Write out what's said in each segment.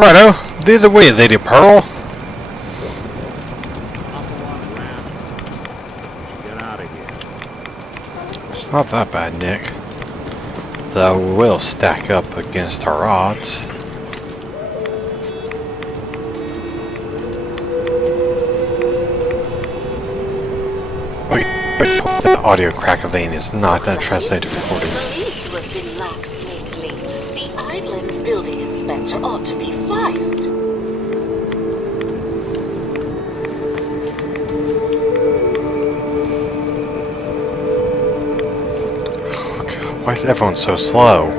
Righto, the other way, Lady Pearl. Get out of here. It's not that bad, Nick. Though we'll stack up against our odds. Wait, the audio crackling is not that translated recording. Police who have been lax lately. The Islands building inspector ought to be fired. Why is everyone so slow?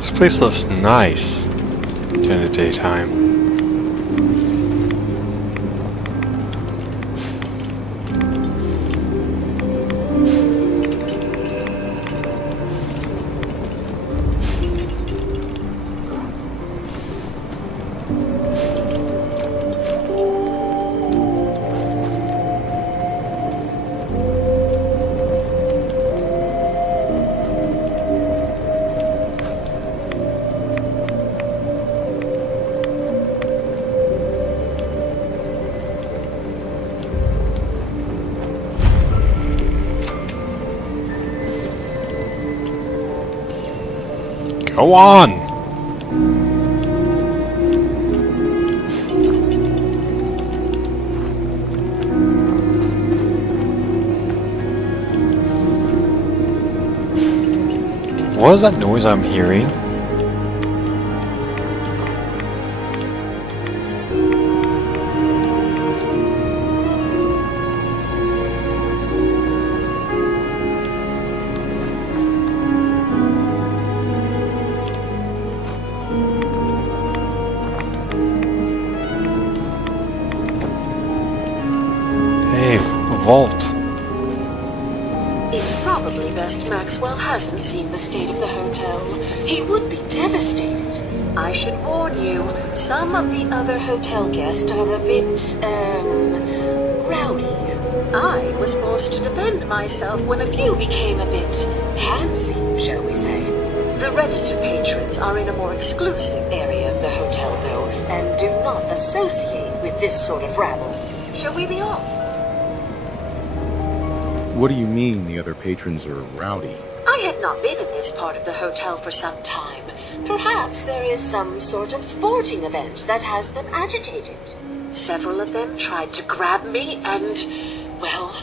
This place looks nice during the daytime. Go on! What is that noise I'm hearing? Vault. It's probably best Maxwell hasn't seen the state of the hotel. He would be devastated. I should warn you, some of the other hotel guests are a bit, rowdy. I was forced to defend myself when a few became a bit handsy, shall we say. The registered patrons are in a more exclusive area of the hotel, though, and do not associate with this sort of rabble. Shall we be off? What do you mean the other patrons are rowdy? I had not been in this part of the hotel for some time. Perhaps there is some sort of sporting event that has them agitated. Several of them tried to grab me and, well,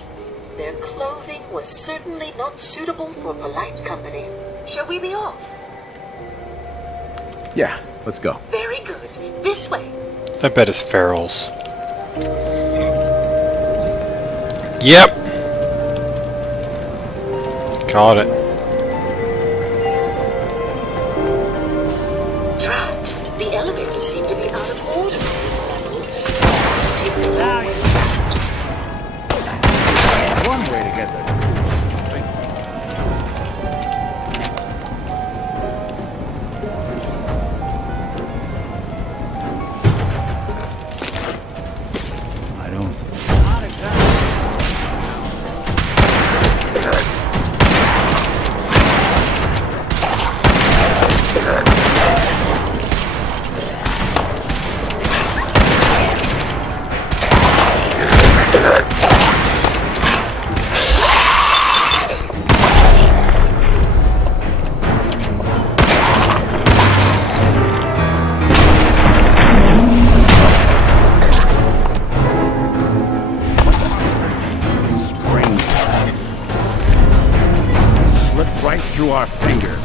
their clothing was certainly not suitable for polite company. Shall we be off? Yeah, let's go. Very good. This way. I bet it's Farrell's. Yep. Got it. Drat. The elevators seem to be out of order at this level. Take the long way. One way to get there. through our fingers.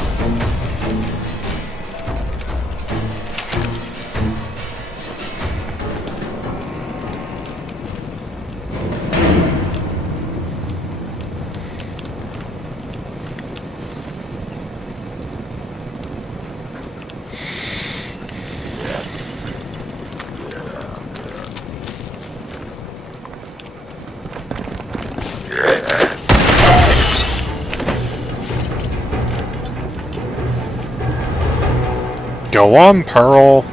Go on, Pearl.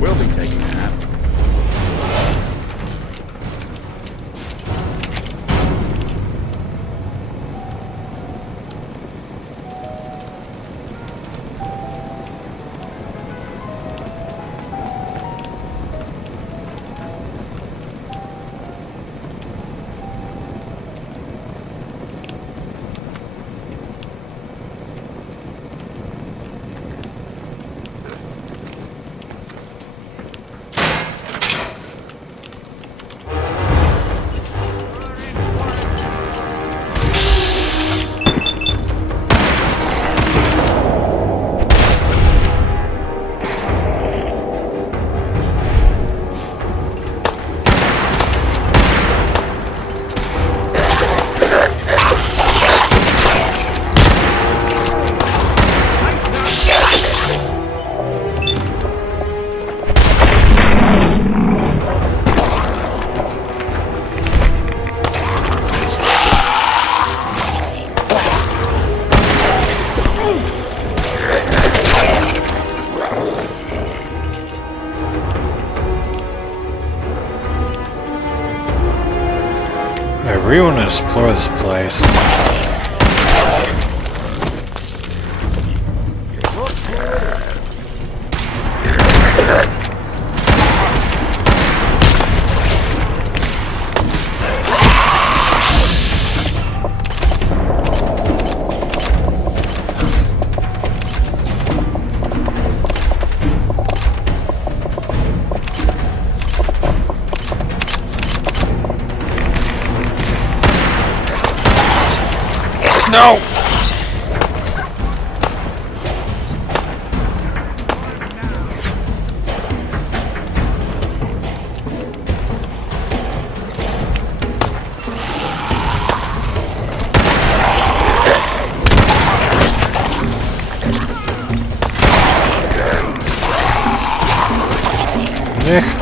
We'll be taking that. I really want to explore this place. No! Yeah.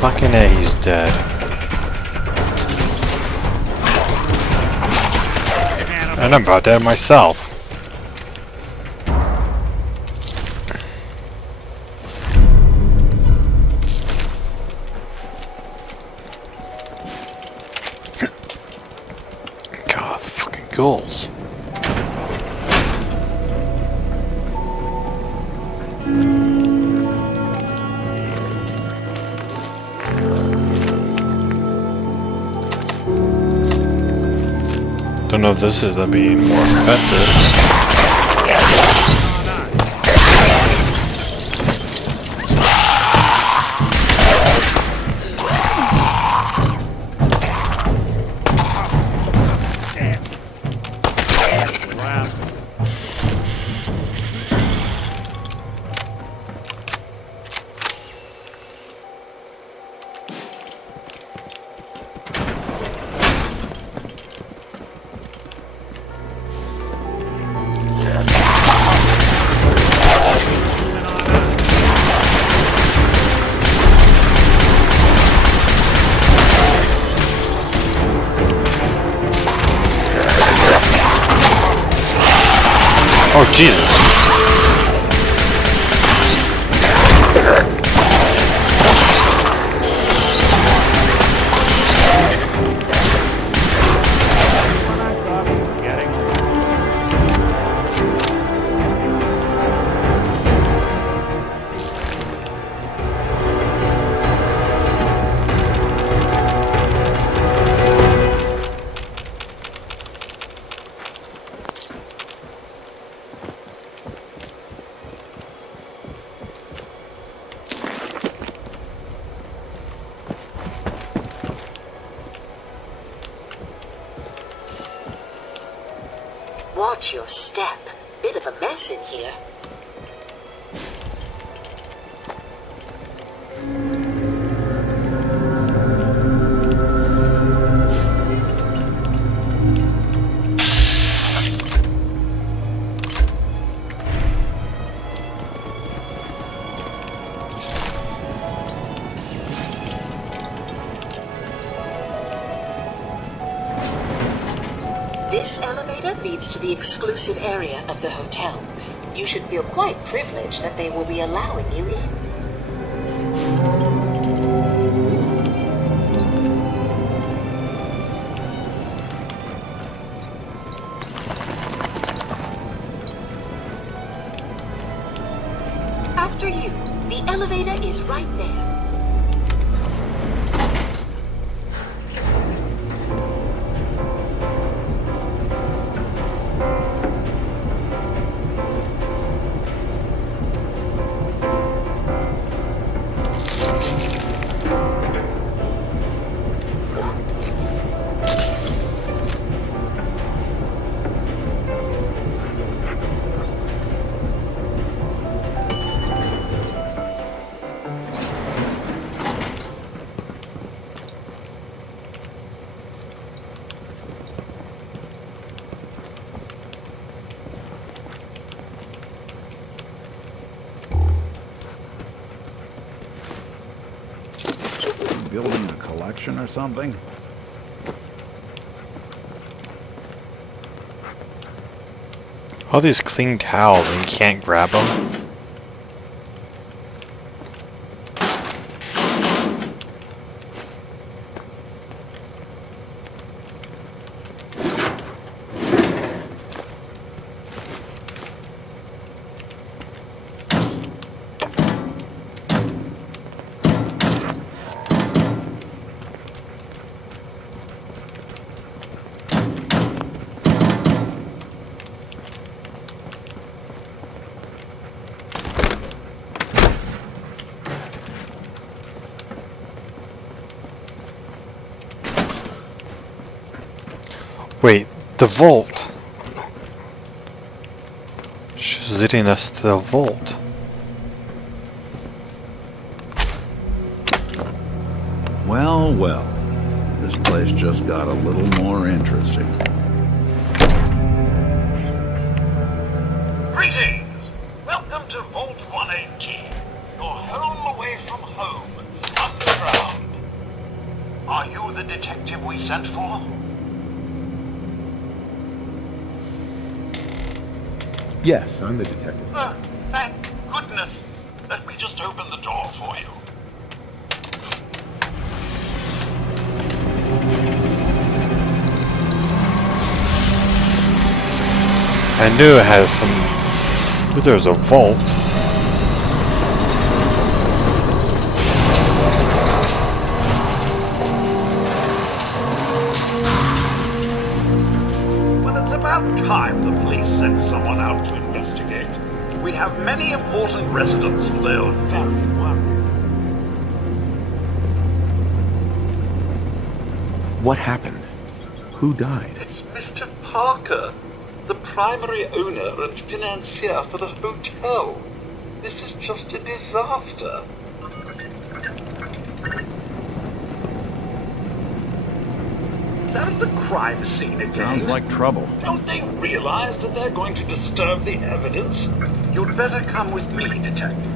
Fucking A, he's dead. And I'm about dead myself. God, fucking ghouls. Don't know if this is being more effective. Oh, Jesus. Watch your step. Bit of a mess in here. This elevator leads to the exclusive area of the hotel. You should feel quite privileged that they will be allowing you in. After you, the elevator is right there. Building a collection or something? All these clean towels and you can't grab them? Wait, the vault! She's leading us to the vault. Well, well. This place just got a little more interesting. Greetings! Welcome to Vault 118, your home away from home, underground. Are you the detective we sent for? Yes, I'm the detective. Thank goodness. Let me just open the door for you. I knew it had some... Knew there was a vault. Well, it's about time the police sent someone out to investigate. We have many important residents and they are very worried. What happened? Who died? It's Mr. Parker, the primary owner and financier for the hotel. This is just a disaster. They're at the crime scene again. Sounds like trouble. Don't they realize that they're going to disturb the evidence? You'd better come with me, Detective.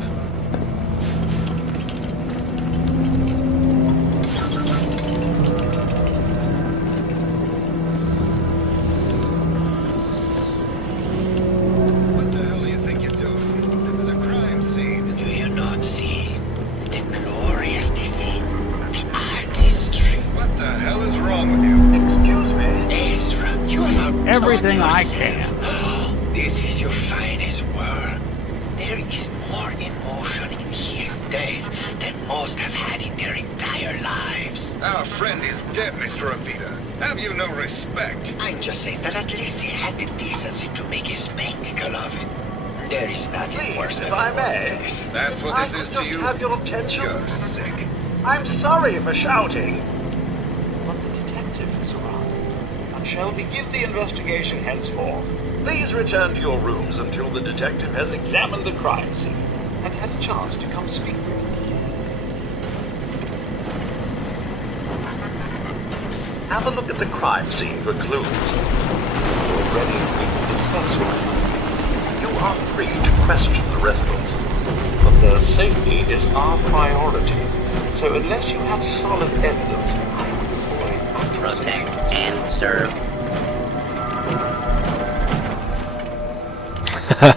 anything I can. This is your finest work. There is more emotion in his death than most have had in their entire lives. Our friend is dead, Mr. Avita. Have you no respect? I'm just saying that at least he had the decency to make a spectacle of it. There is nothing worse than... if I may. That's what this is to you? Have your attention? You're sick. I'm sorry for shouting. But the detective has arrived and shall begin the investigation henceforth. Please return to your rooms until the detective has examined the crime scene and had a chance to come speak with you. Have a look at the crime scene for clues. Already we will discuss your findings. You are free to question the residents, but their safety is our priority. So unless you have solid evidence, I would avoid accusations. Protect and serve.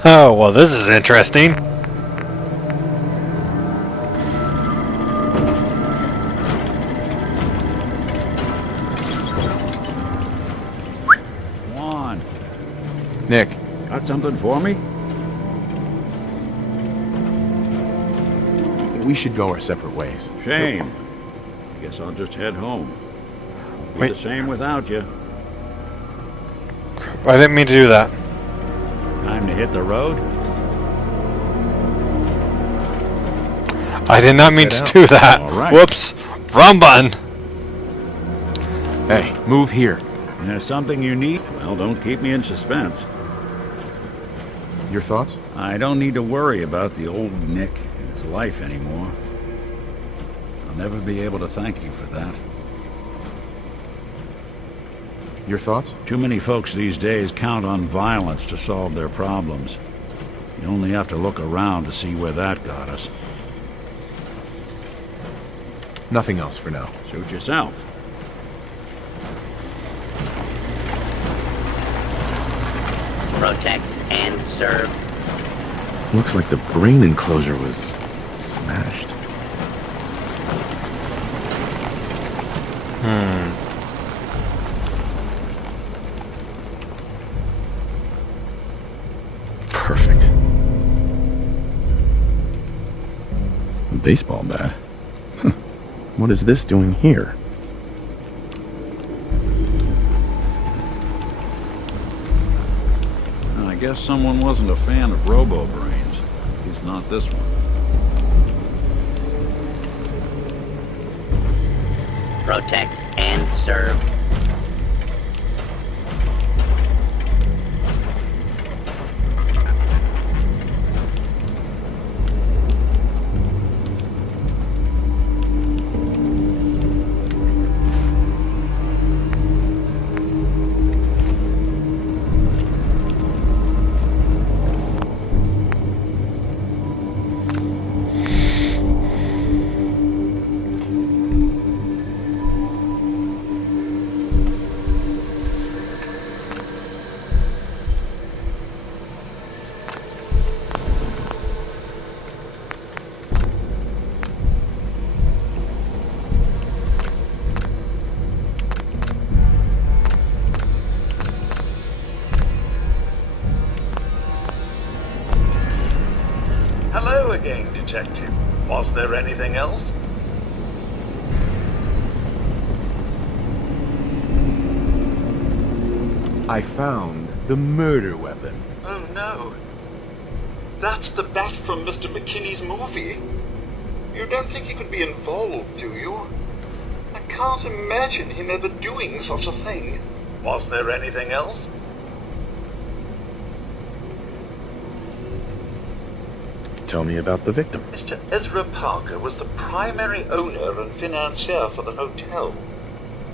Oh, well, this is interesting. Come on. Nick, Got something for me? we should go our separate ways. Shame. Guess I'll just head home. Be Wait. the same without you. I didn't mean to do that. Time to hit the road. I did not mean Let's to head do that. All right. Whoops. Wrong button. Hey, move here. And there's something you need? Well, don't keep me in suspense. Your thoughts? I don't need to worry about the old Nick and his life anymore. I'll never be able to thank you for that. Your thoughts? Too many folks these days count on violence to solve their problems. You only have to look around to see where that got us. Nothing else for now. Suit yourself. Protect and serve. Looks like the brain enclosure was smashed. Perfect. A baseball bat? What is this doing here? I guess someone wasn't a fan of Robo-Brains. He's not this one. Protect and serve. Hello again, Detective. Was there anything else? I found the murder weapon. Oh no. That's the bat from Mr. McKinney's movie. You don't think he could be involved, do you? I can't imagine him ever doing such a thing. Was there anything else? Tell me about the victim. Mr. Ezra Parker was the primary owner and financier for the hotel.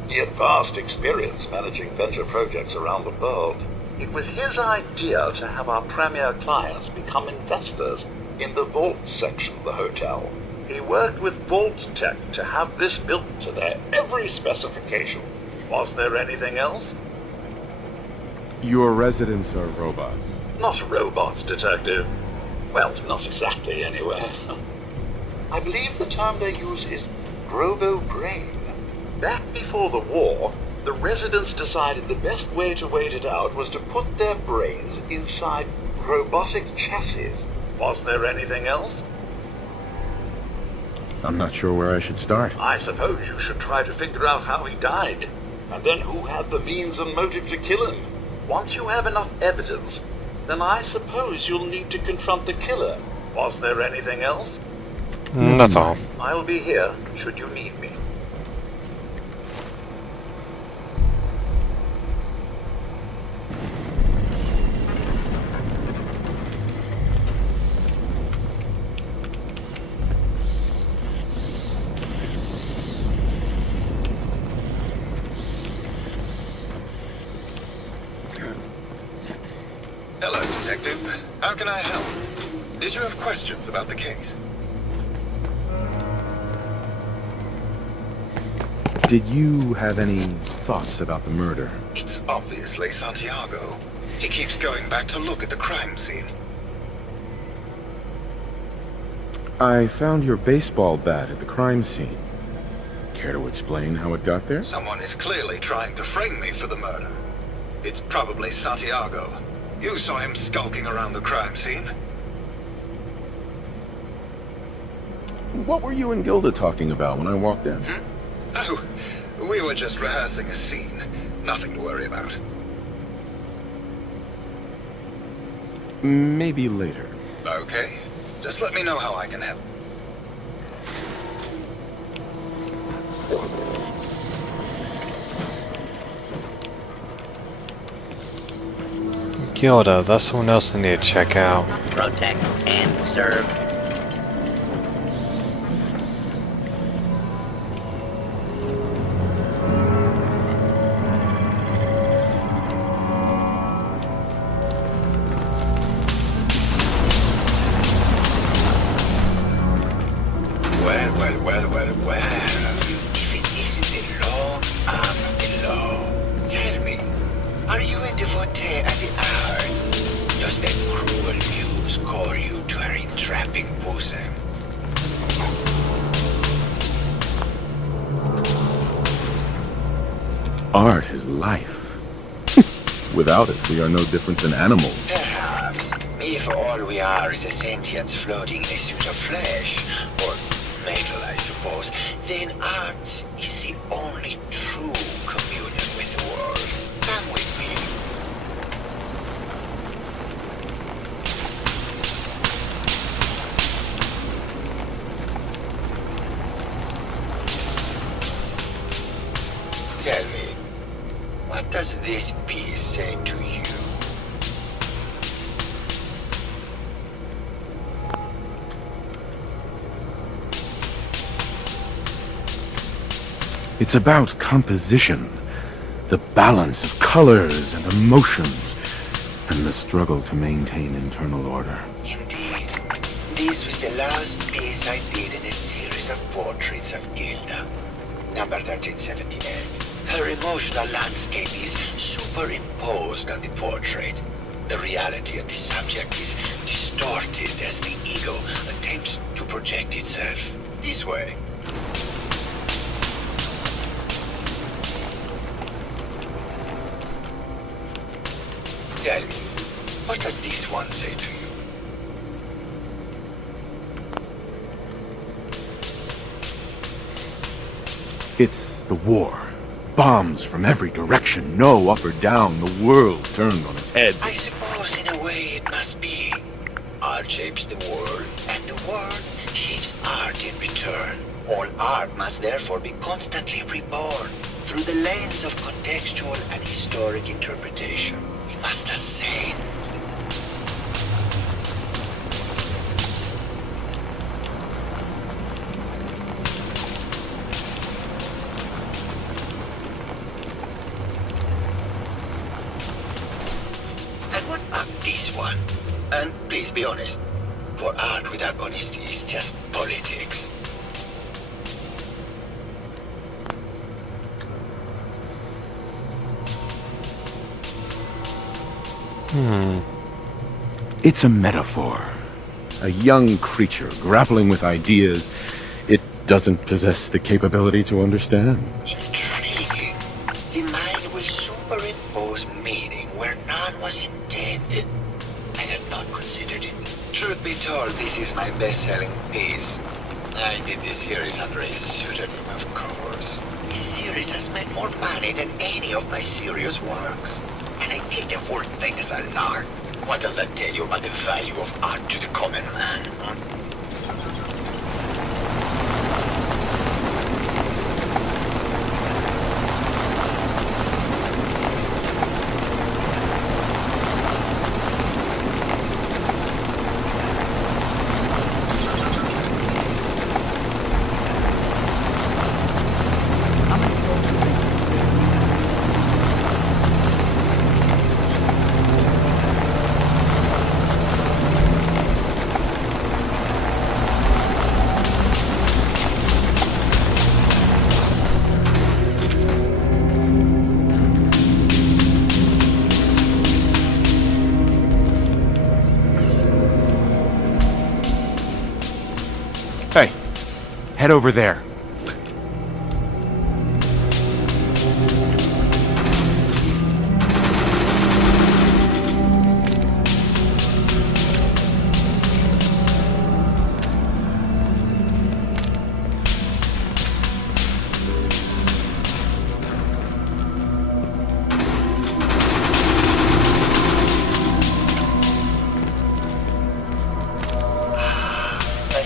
He had vast experience managing venture projects around the world. It was his idea to have our premier clients become investors in the vault section of the hotel. He worked with Vault Tech to have this built to their every specification. Was there anything else? Your residents are robots. Not robots, Detective. Well, not exactly, anyway. I believe the term they use is Robo-Brain. Back before the war, The residents decided the best way to wait it out was to put their brains inside robotic chassis. Was there anything else? I'm not sure where I should start. I suppose you should try to figure out how he died, and then who had the means and motive to kill him. Once you have enough evidence, then I suppose you'll need to confront the killer. Was there anything else? That's all. I'll be here, should you need me. Hello, Detective. How can I help? Did you have questions about the case? Did you have any thoughts about the murder? It's obviously Santiago. He keeps going back to look at the crime scene. I found your baseball bat at the crime scene. Care to explain how it got there? Someone is clearly trying to frame me for the murder. It's probably Santiago. You saw him skulking around the crime scene. What were you and Gilda talking about when I walked in? Oh, we were just rehearsing a scene. Nothing to worry about. Maybe later. Okay. Just let me know how I can help. Gilda, that's someone else I need to check out. Protect and serve. Well. If it isn't the law of the law. Tell me, are you a devotee of the arts? Does that cruel muse call you to her entrapping bosom? Art is life. Without it, we are no different than animals. Perhaps, if all we are is a sentience floating in a suit of flesh, or metal, I suppose, then art is the only true communion with the world. Come with me. Tell me, what does this piece say to you? It's about composition, the balance of colors and emotions, and the struggle to maintain internal order. Indeed. This was the last piece I did in a series of portraits of Gilda. Number 1378. Her emotional landscape is superimposed on the portrait. The reality of the subject is distorted as the ego attempts to project itself this way. Tell me, what does this one say to you? It's the war. Bombs from every direction, no up or down, the world turned on its head. I suppose in a way it must be. Art shapes the world, and the world shapes art in return. All art must therefore be constantly reborn through the lens of contextual and historic interpretation. We must ascend. And what about this one? And please be honest, for art without honesty is just politics. It's a metaphor. A young creature grappling with ideas it doesn't possess the capability to understand. Intriguing. The considered it. Truth be told, this is my best-selling piece. I did this series under a pseudonym, of course. This series has made more money than any of my serious works. And I take the whole thing as a lark. What does that tell you about the value of art to the common man, huh? Hey, head over there.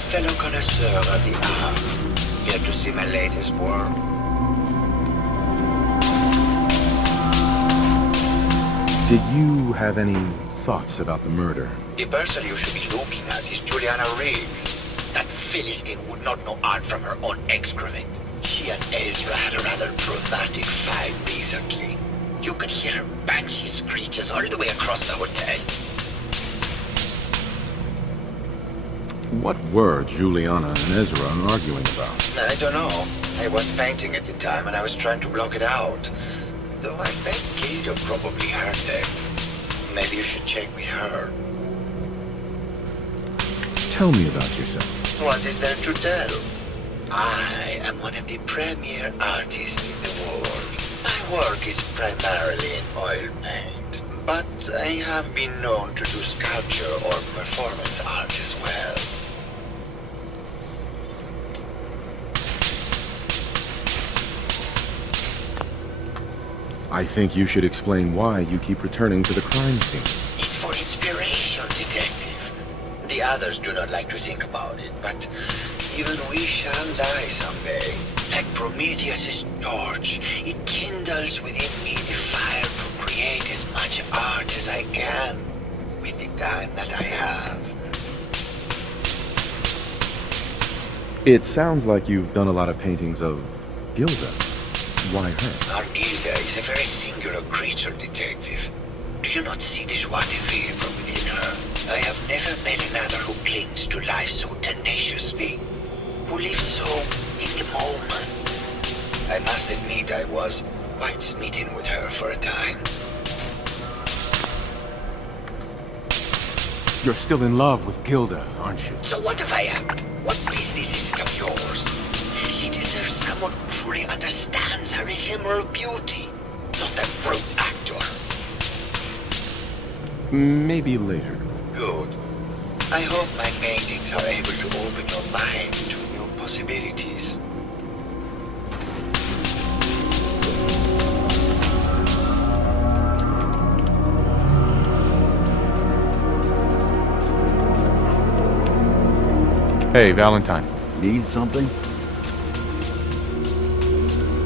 Fellow connoisseur of the art. Here to see my latest work. Did you have any thoughts about the murder? The person you should be looking at is Juliana Riggs. That Philistine would not know art from her own excrement. She and Ezra had a rather dramatic fight recently. You could hear her banshee screeches all the way across the hotel. What were Juliana and Ezra arguing about? I don't know. I was painting at the time and I was trying to block it out. Though I bet Gilda probably heard them. Maybe you should check with her. Tell me about yourself. What is there to tell? I am one of the premier artists in the world. My work is primarily in oil paint, but I have been known to do sculpture or performance art as well. I think you should explain why you keep returning to the crime scene. It's for inspiration, detective. The others do not like to think about it, but even we shall die someday. Like Prometheus' torch, it kindles within me the fire to create as much art as I can with the time that I have. It sounds like you've done a lot of paintings of Gilda. Why her? Our Gilda is a very singular creature, detective. Do you not see the joie de vivre from within her? I have never met another who clings to life so tenaciously, who lives so in the moment. I must admit I was quite smitten with her for a time. You're still in love with Gilda, aren't you? So what if I am? What business is it of yours? She deserves someone who truly understands her ephemeral beauty, not that brute actor. Maybe later. Good. I hope my paintings are able to open your mind to new possibilities. Hey, Valentine. Need something?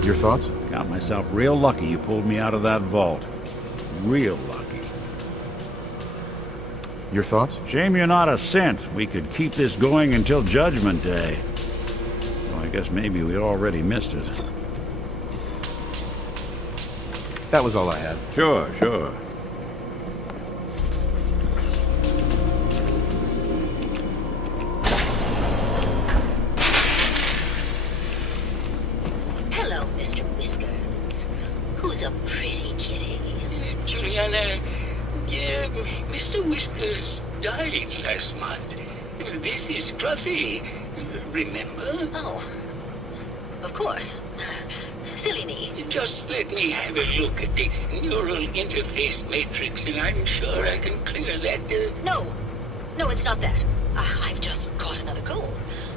Your thoughts? Got myself real lucky you pulled me out of that vault. Real lucky. Your thoughts? Shame you're not a synth. We could keep this going until Judgment Day. Well, I guess maybe we already missed it. That was all I had. Sure, sure. Hello, Mr. Whiskers. Who's a pretty kitty? Juliana, Mr. Whiskers died last month. This is Scruffy. Remember? Oh, of course. Silly me. Just let me have a look at the neural interface matrix, and I'm sure I can clear that. No. No, it's not that. I've just caught another cold.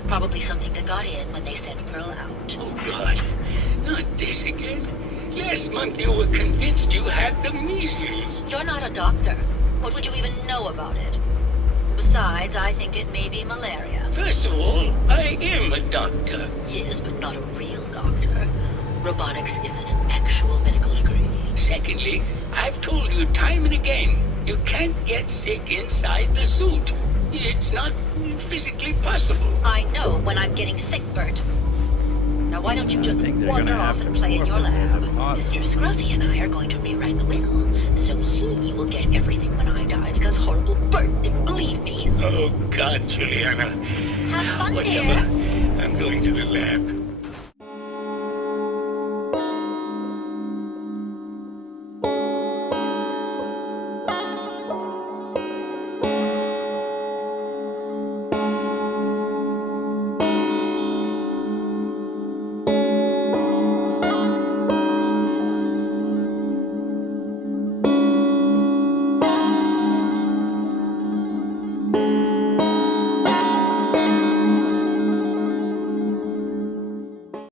Probably something that got in when they sent Pearl out. Oh, God. Not this again. Last month you were convinced you had the measles. You're not a doctor. What would you even know about it? Besides, I think it may be malaria. First of all, I am a doctor. Yes, but not a real doctor. Robotics isn't an actual medical degree. Secondly, I've told you time and again, you can't get sick inside the suit. It's not physically possible. I know when I'm getting sick, Bert. Now why don't you just wander off and play in your lab? Mr. Scruffy and I are going to rewrite the will, so he will get everything when I die, because horrible Bert didn't believe me. Oh, God, Juliana. Have fun, Whatever. dear. I'm going to the lab.